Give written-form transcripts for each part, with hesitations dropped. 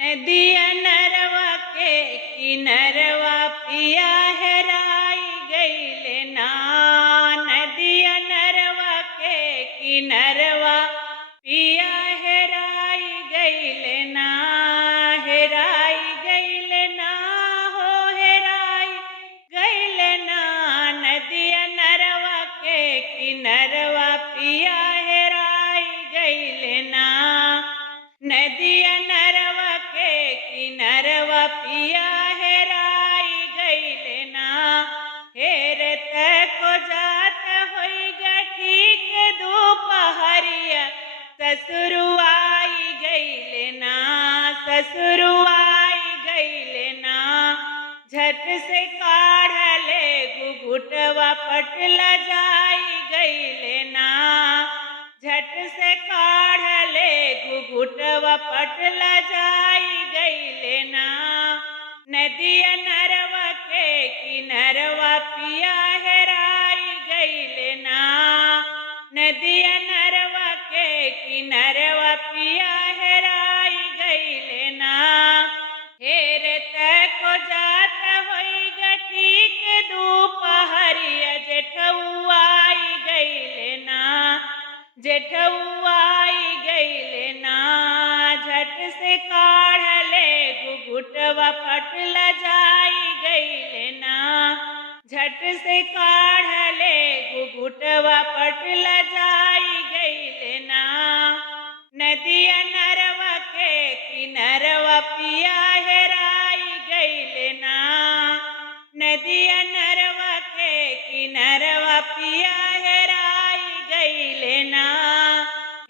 नदिया नरवा के किनरवा पिया हेराई गईले ना। नदिया नरवा के किनरवा पिया हेराई गईले ना। हेराई गईले ना हो हेराई गईले ना। नदिया नरवा के किनरवा पिया हेराई गईले ना। नदिया नरवा के किनरवा पिया हेराई गईले ना। हेरत को जात होई ठीक दोपहरिया ससुरुआई गईले ना। ससुरुआई गईले ना। झट से काढ़ले घुघुटवा पटला जाई गईले ना। झट से काढ़ले घुघुटवा पटला जाई गईले ना। नदिया नरवा के किनरवा पिया हेराई गईले ना। नदिया नरवा के किनरवा पिया हेराई गईले ना। हेरत को जात होई ठीक दोपहरिया जेठउआई गईले ना। जेठउआई गईले ना। झट से काढ़ले घुघुटवा पटला जाई गईले ना। झट से काढ़ले घुघुटवा पटला जाई गईले ना। नदिया नरवा के किनरवा पिया हेराई गईले ना। नदिया नरवा के किनरवा पिया हेराई गईले ना।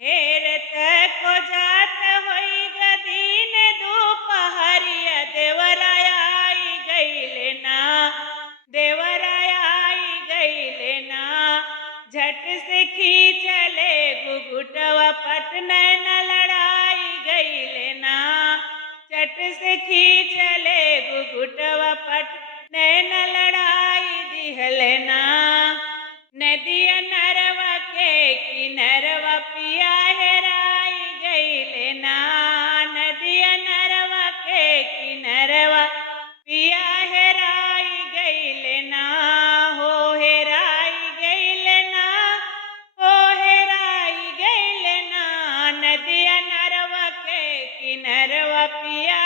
हेरत को जात होई दिन दोपहरिया देवराई गईले ना। देवराई गईले ना। झट से खींचले घुघुटवा पटने न लड़ाई गईले ना। झट से खींचले घुघुटवा पटने न लड़ाई दिहले ना। नदिया नरवा के किनरवा पिया हेराई गईले ना। नदिया नरवा के किनरवा पिया हेराई गईले ना। हो हेराई गईले ना। हो हेराई गईले ना। नदिया नरवा के किनरवा पिया